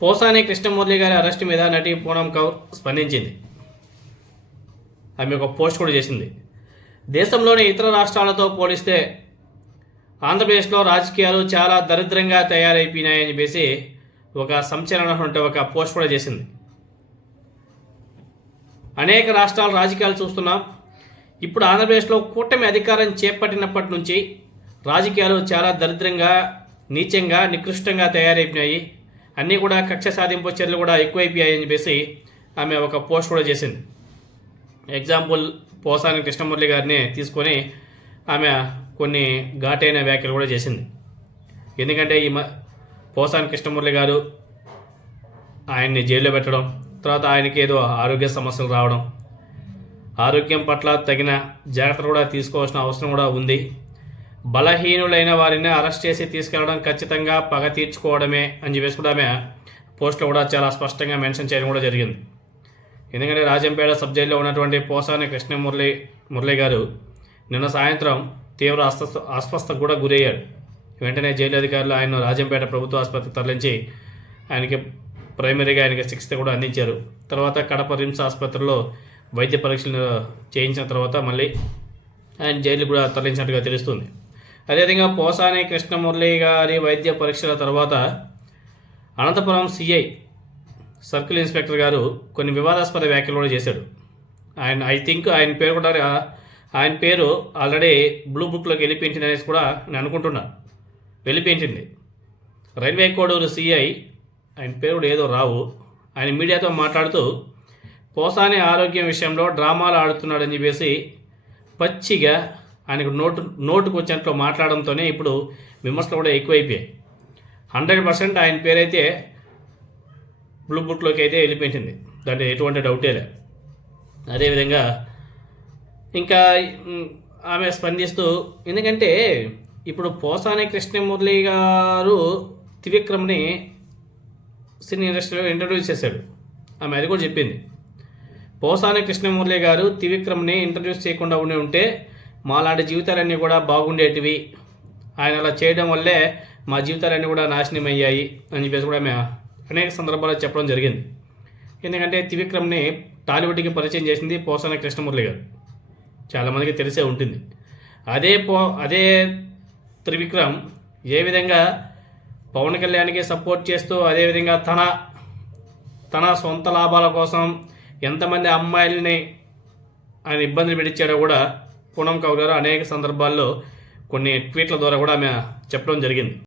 పోసాని కృష్ణమురళి గారి అరెస్ట్ మీద నటి పూనం కౌర్ స్పందించింది. ఆమె ఒక పోస్ట్ కూడా చేసింది. దేశంలోని ఇతర రాష్ట్రాలతో పోలిస్తే ఆంధ్రప్రదేశ్లో రాజకీయాలు చాలా దరిద్రంగా తయారైపోయినాయని చెప్పేసి ఒక సంచలనటువంటి ఒక పోస్ట్ కూడా చేసింది. అనేక రాష్ట్రాల రాజకీయాలు చూస్తున్నాం. ఇప్పుడు ఆంధ్రప్రదేశ్లో కూటమి అధికారం చేపట్టినప్పటి నుంచి రాజకీయాలు చాలా దరిద్రంగా, నీచంగా, నికృష్టంగా తయారైపోయినాయి. అన్నీ కూడా కక్ష సాధింపు చర్యలు కూడా ఎక్కువైపోయాయని చెప్పేసి ఆమె ఒక పోస్ట్ కూడా చేసింది. ఎగ్జాంపుల్ పోసాని కృష్ణమురళి గారిని తీసుకొని ఆమె కొన్ని ఘాటైన వ్యాఖ్యలు కూడా చేసింది. ఎందుకంటే పోసాని కృష్ణమురళి గారు ఆయన్ని జైల్లో పెట్టడం, తర్వాత ఆయనకి ఏదో ఆరోగ్య సమస్యలు రావడం, ఆరోగ్యం పట్ల తగిన జాగ్రత్తలు కూడా తీసుకోవాల్సిన అవసరం కూడా ఉంది. బలహీనులైన వారిని అరెస్ట్ చేసి తీసుకెళ్లడం ఖచ్చితంగా పగ తీర్చుకోవడమే అని చెప్పేసి కూడా ఆమె పోస్ట్లో కూడా చాలా స్పష్టంగా మెన్షన్ చేయడం కూడా జరిగింది. ఎందుకంటే రాజంపేట సబ్ జైల్లో ఉన్నటువంటి పోసాని కృష్ణమురళి గారు నిన్న సాయంత్రం తీవ్ర అస్వస్థకు కూడా గురయ్యాడు. వెంటనే జైలు అధికారులు ఆయన రాజంపేట ప్రభుత్వ ఆసుపత్రికి తరలించి ఆయనకి ప్రైమరీగా ఆయనకి చికిత్స కూడా అందించారు. తర్వాత కడప రిమ్స్ ఆసుపత్రిలో వైద్య పరీక్షలు చేయించిన తర్వాత మళ్ళీ ఆయన జైలు కూడా తరలించినట్టుగా తెలుస్తుంది. అదేవిధంగా పోసాని కృష్ణమురళి గారి వైద్య పరీక్షల తర్వాత అనంతపురం సిఐ సర్కిల్ ఇన్స్పెక్టర్ గారు కొన్ని వివాదాస్పద వ్యాఖ్యలు కూడా చేశాడు. ఆయన పేరు ఆల్రెడీ బ్లూ బుక్లోకి వెళ్ళిపోయింది అనేసి కూడా నేను అనుకుంటున్నాను. వెళ్ళిపోయింది. రైల్వే కోడూరు సిఐ, ఆయన పేరు కూడా ఏదో రావు, ఆయన మీడియాతో మాట్లాడుతూ పోసాని ఆరోగ్యం విషయంలో డ్రామాలు ఆడుతున్నాడని చెప్పేసి పచ్చిగా ఆయనకు నోటుకు వచ్చినట్లు మాట్లాడడంతోనే ఇప్పుడు విమర్శలు కూడా ఎక్కువైపోయాయి. 100% ఆయన పేరైతే బ్లూ బుక్లోకి అయితే వెళ్ళిపోయింది, దాంట్లో ఎటువంటి డౌటే లేదు. అదేవిధంగా ఇంకా ఆమె స్పందిస్తూ, ఎందుకంటే ఇప్పుడు పోసాని కృష్ణమురళి గారు త్రివిక్రమ్ని సినీ ఇండస్ట్రీలో ఇంట్రడ్యూస్ చేశాడు. ఆమె అది కూడా చెప్పింది. పోసాని కృష్ణమురళి గారు త్రివిక్రమ్ని ఇంట్రడ్యూస్ చేయకుండా ఉంటే మాలాంటి జీవితాలన్నీ కూడా బాగుండేటివి, ఆయన అలా చేయడం వల్లే మా జీవితాలన్నీ కూడా నాశనం అయ్యాయి అని చెప్పేసి కూడా ఆమె అనేక సందర్భాల్లో చెప్పడం జరిగింది. ఎందుకంటే త్రివిక్రమ్ని టాలీవుడ్కి పరిచయం చేసింది పోసాని కృష్ణమురళి గారు, చాలామందికి తెలిసే ఉంటుంది. అదే త్రివిక్రమ్ ఏ విధంగా పవన్ కళ్యాణ్కి సపోర్ట్ చేస్తూ, అదేవిధంగా తన సొంత లాభాల కోసం ఎంతమంది అమ్మాయిల్ని ఆయన ఇబ్బందులు పెట్టించాడో కూడా పూనం కౌర్ గారు అనేక సందర్భాల్లో కొన్ని ట్వీట్ల ద్వారా కూడా ఆమె చెప్పడం జరిగింది.